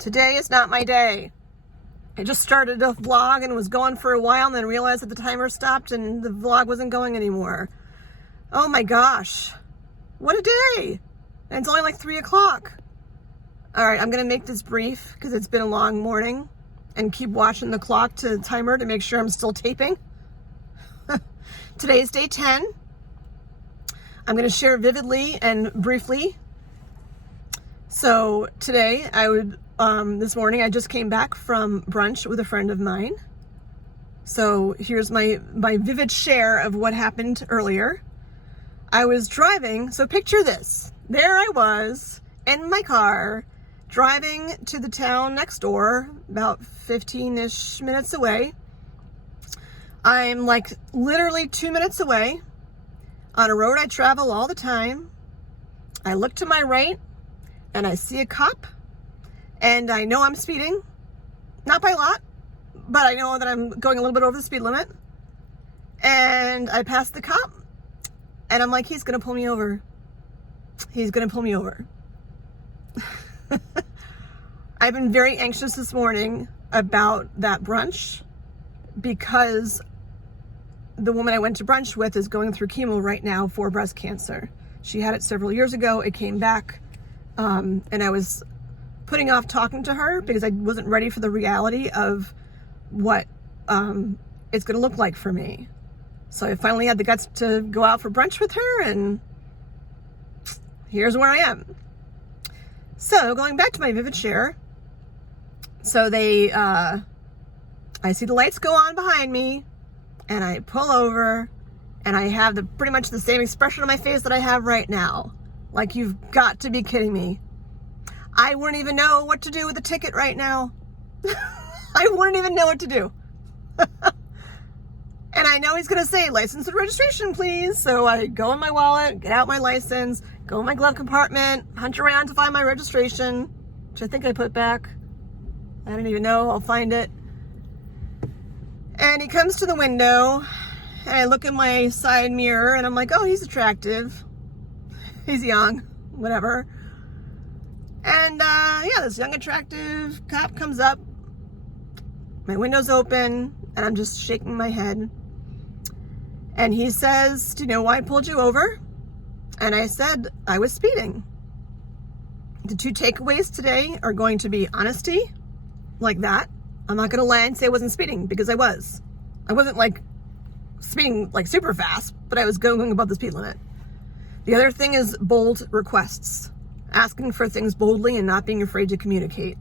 Today is not my day. I just started a vlog and was going for a while and then realized that the timer stopped and the vlog wasn't going anymore. Oh my gosh. What a day. And it's only like 3 o'clock. All right, I'm gonna make this brief because it's been a long morning and keep watching the clock to the timer to make sure I'm still taping. Today is day 10. I'm gonna share vividly and briefly. So today this morning I just came back from brunch with a friend of mine. So here's my vivid share of what happened earlier. I was driving, so picture this. There I was in my car, driving to the town next door, about 15-ish minutes away. I'm like literally 2 minutes away on a road I travel all the time. I look to my right and I see a cop and I know I'm speeding, not by a lot, but I know that I'm going a little bit over the speed limit. And I pass the cop and I'm like, he's gonna pull me over. He's gonna pull me over. I've been very anxious this morning about that brunch because the woman I went to brunch with is going through chemo right now for breast cancer. She had it several years ago, it came back, and I was putting off talking to her because I wasn't ready for the reality of what it's gonna look like for me. So I finally had the guts to go out for brunch with her, and here's where I am. So going back to my vivid share, so I see the lights go on behind me, and I pull over, and I have pretty much the same expression on my face that I have right now. Like, you've got to be kidding me. I wouldn't even know what to do with a ticket right now. I wouldn't even know what to do. And I know he's gonna say, license and registration, please. So I go in my wallet, get out my license, go in my glove compartment, hunt around to find my registration, which I think I put back. I don't even know, I'll find it. And he comes to the window, and I look in my side mirror, and I'm like, oh, he's attractive. He's young, whatever. And yeah, this young, attractive cop comes up. My window's open, and I'm just shaking my head. And he says, do you know why I pulled you over? And I said, I was speeding. The two takeaways today are going to be honesty, like that. I'm not gonna lie and say I wasn't speeding, because I was. I wasn't like speeding like super fast, but I was going above the speed limit. The other thing is bold requests. Asking for things boldly and not being afraid to communicate.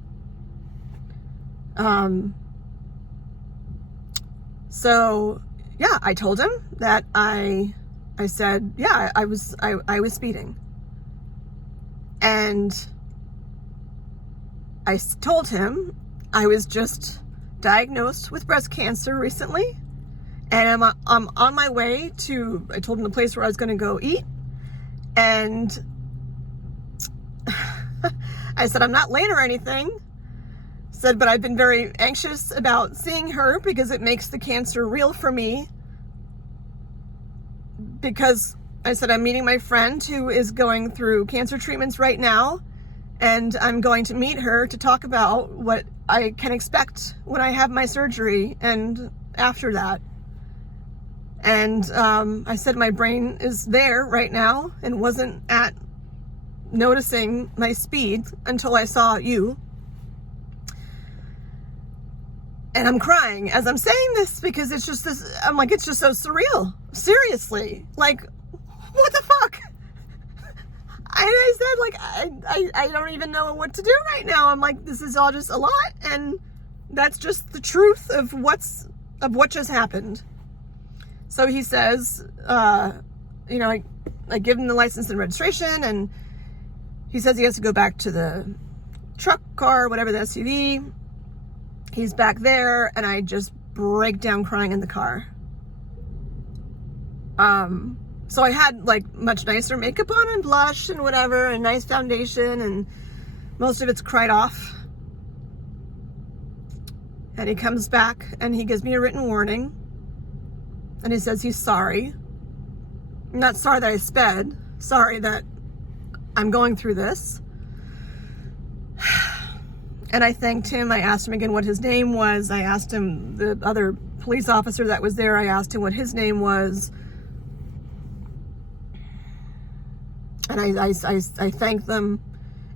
So yeah, I told him that I said, yeah, I was speeding. And I told him I was just diagnosed with breast cancer recently, and I'm on my way to, I told him the place where I was gonna go eat, and I said, I'm not late or anything. Said, but I've been very anxious about seeing her because it makes the cancer real for me. Because I said, I'm meeting my friend who is going through cancer treatments right now, and I'm going to meet her to talk about what I can expect when I have my surgery and after that. And I said, my brain is there right now and wasn't at noticing my speed until I saw you. And I'm crying as I'm saying this because it's just this, I'm like, it's just so surreal. Seriously. Like, what the fuck? I said, like, I don't even know what to do right now. I'm like, this is all just a lot, and that's just the truth of what just happened. So he says, you know, I give him the license and registration, and he says he has to go back to the truck, car, whatever, the SUV. He's back there, and I just break down crying in the car. So I had like much nicer makeup on and blush and whatever, and nice foundation, and most of it's cried off. And he comes back and he gives me a written warning, and he says he's sorry. Not sorry that I sped, sorry that I'm going through this. And I thanked him. I asked him again what his name was. I asked him, the other police officer that was there, I asked him what his name was. And I thanked them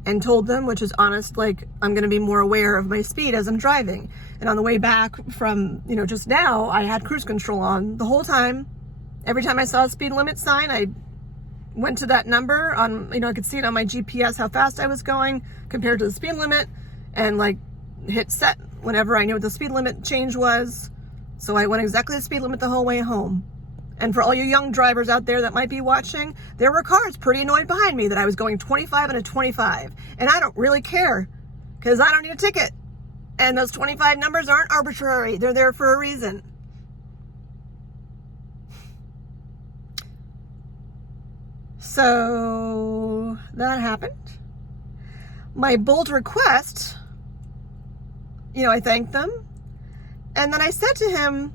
and told them, which is honest, like, I'm going to be more aware of my speed as I'm driving. And on the way back from, just now, I had cruise control on the whole time. Every time I saw a speed limit sign, I went to that number on, I could see it on my GPS, how fast I was going compared to the speed limit, and like hit set whenever I knew what the speed limit change was. So I went exactly the speed limit the whole way home. And for all you young drivers out there that might be watching, there were cars pretty annoyed behind me that I was going 25 and a 25. And I don't really care, because I don't need a ticket. And those 25 numbers aren't arbitrary. They're there for a reason. So that happened. My bold request, I thanked them. And then I said to him,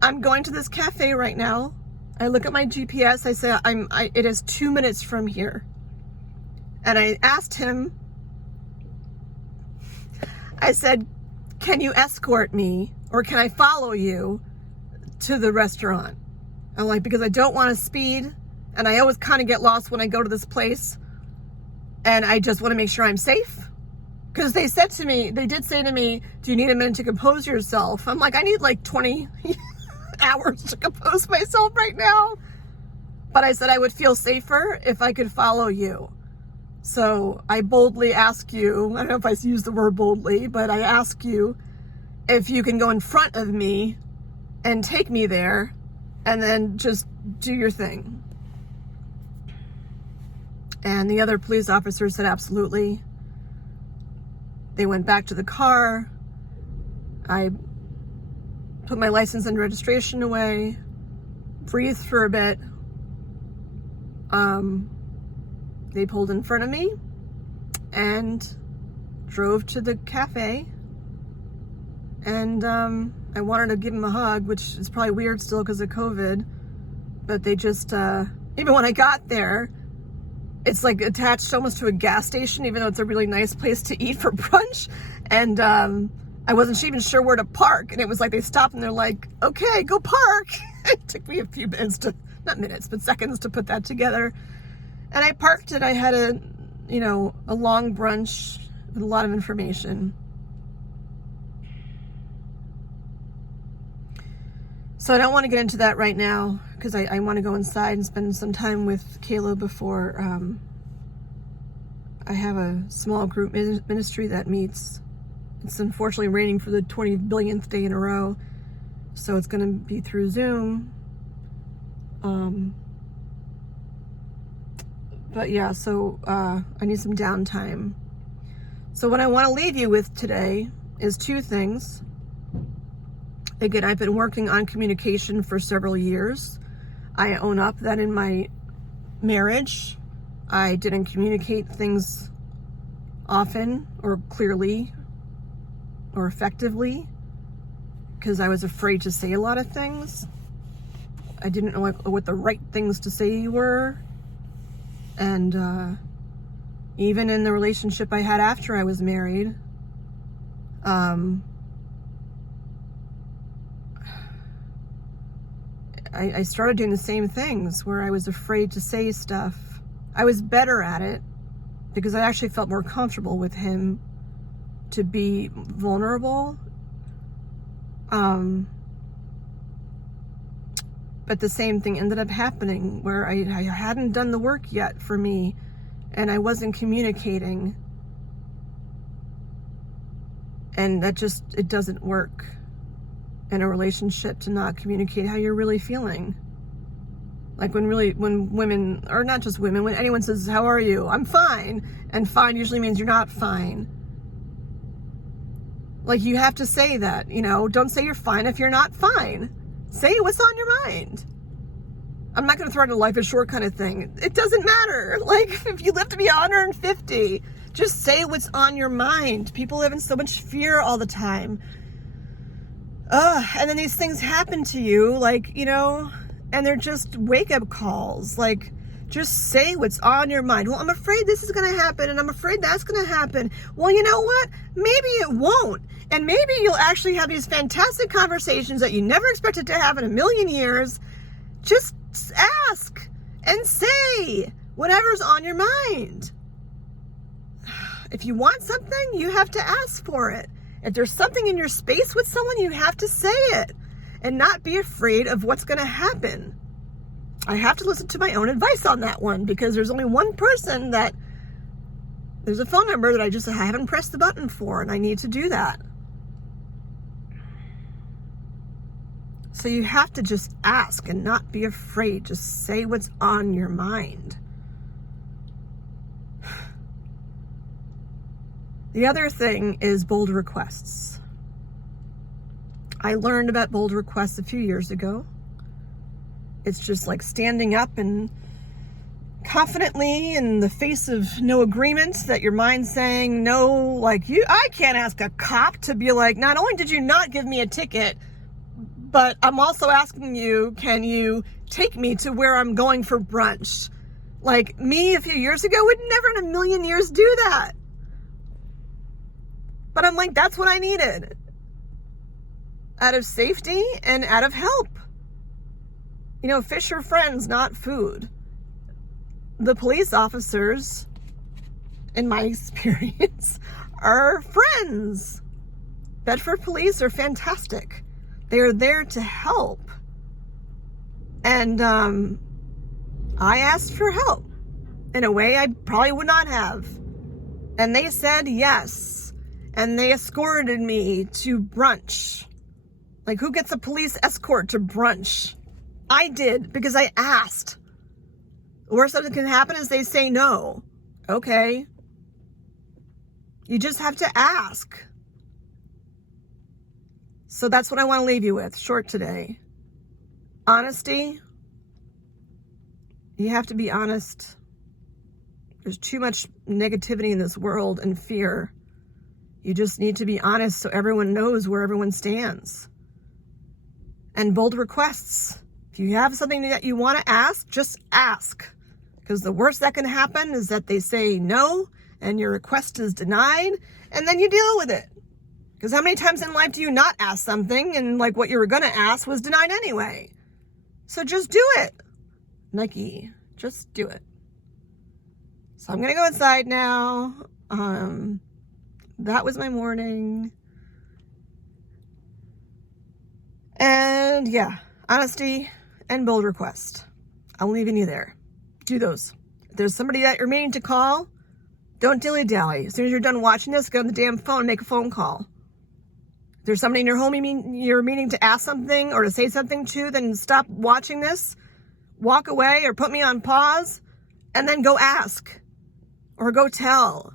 I'm going to this cafe right now. I look at my GPS. I say, it is 2 minutes from here. And I asked him, I said, can you escort me, or can I follow you to the restaurant? I'm like, because I don't want to speed, and I always kind of get lost when I go to this place, and I just want to make sure I'm safe. Because they did say to me, do you need a minute to compose yourself? I'm like, I need like 20 hours to compose myself right now. But I said I would feel safer if I could follow you. So I boldly ask you, I don't know if I use the word boldly, but I ask you if you can go in front of me and take me there, and then just do your thing. And the other police officer said absolutely. They went back to the car. I put my license and registration away, breathed for a bit. They pulled in front of me and drove to the cafe. And I wanted to give them a hug, which is probably weird still because of COVID. But they just, even when I got there, it's like attached almost to a gas station, even though it's a really nice place to eat for brunch. And I wasn't even sure where to park. And it was like they stopped and they're like, okay, go park. It took me a few minutes not minutes, but seconds to put that together. And I parked it. I had a long brunch with a lot of information. So I don't want to get into that right now, because I want to go inside and spend some time with Kayla before I have a small group ministry that meets. It's unfortunately raining for the 20 billionth day in a row, so it's going to be through Zoom. But yeah, so I need some downtime. So what I want to leave you with today is two things. Again, I've been working on communication for several years. I own up that in my marriage, I didn't communicate things often or clearly or effectively because I was afraid to say a lot of things. I didn't know what the right things to say were. And even in the relationship I had after I was married, I started doing the same things where I was afraid to say stuff. I was better at it because I actually felt more comfortable with him to be vulnerable. But the same thing ended up happening where I hadn't done the work yet for me, and I wasn't communicating. And that just, it doesn't work in a relationship to not communicate how you're really feeling. Like when women, or not just women, when anyone says, how are you? I'm fine. And fine usually means you're not fine. Like you have to say that, don't say you're fine if you're not fine. Say what's on your mind. I'm not going to throw out a life is short kind of thing. It doesn't matter. Like if you live to be 150, just say what's on your mind. People live in so much fear all the time. And then these things happen to you, and they're just wake-up calls. Like, Just say what's on your mind. Well, I'm afraid this is going to happen, and I'm afraid that's going to happen. Well, you know what? Maybe it won't. And maybe you'll actually have these fantastic conversations that you never expected to have in a million years. Just ask and say whatever's on your mind. If you want something, you have to ask for it. If there's something in your space with someone, you have to say it and not be afraid of what's going to happen. I have to listen to my own advice on that one because there's only one person that there's a phone number that I haven't pressed the button for, and I need to do that. So you have to just ask and not be afraid. Just say what's on your mind. The other thing is bold requests. I learned about bold requests a few years ago. It's just like standing up and confidently in the face of no agreements that your mind's saying no, like I can't ask a cop to be like, not only did you not give me a ticket, but I'm also asking you, can you take me to where I'm going for brunch? Like me a few years ago would never in a million years do that. But I'm like, that's what I needed. Out of safety and out of help. You know, fish are friends, not food. The police officers, in my experience, are friends. Bedford police are fantastic. They are there to help. And I asked for help in a way I probably would not have. And they said yes. And they escorted me to brunch. Like, who gets a police escort to brunch? I did, because I asked. The worst that can happen is they say no. Okay. You just have to ask. So that's what I want to leave you with, short today. Honesty. You have to be honest. There's too much negativity in this world and fear. You just need to be honest so everyone knows where everyone stands. And bold requests. If you have something that you want to ask, just ask. Because the worst that can happen is that they say no and your request is denied, and then you deal with it. Because how many times in life do you not ask something and like what you were going to ask was denied anyway? So just do it. Nike, just do it. So I'm going to go inside now. That was my morning. And yeah, honesty and bold request. I'm leaving you there. Do those. If there's somebody that you're meaning to call, don't dilly-dally. As soon as you're done watching this, get on the damn phone and make a phone call. If there's somebody in your home you're meaning to ask something or to say something to, then stop watching this, walk away or put me on pause, and then go ask or go tell.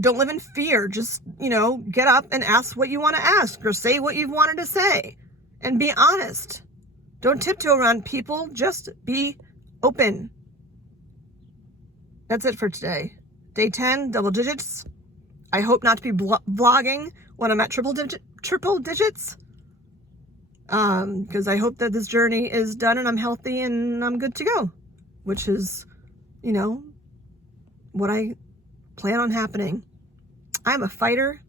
Don't live in fear. Just, get up and ask what you want to ask or say what you've wanted to say and be honest. Don't tiptoe around people. Just be open. That's it for today. Day 10, double digits. I hope not to be vlogging when I'm at triple digits. Because I hope that this journey is done and I'm healthy and I'm good to go. Which is, what I plan on happening. I'm a fighter.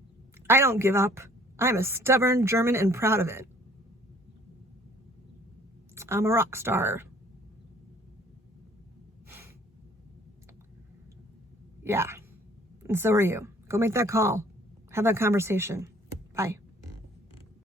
I don't give up. I'm a stubborn German and proud of it. I'm a rock star. Yeah. And so are you. Go make that call. Have that conversation. Bye.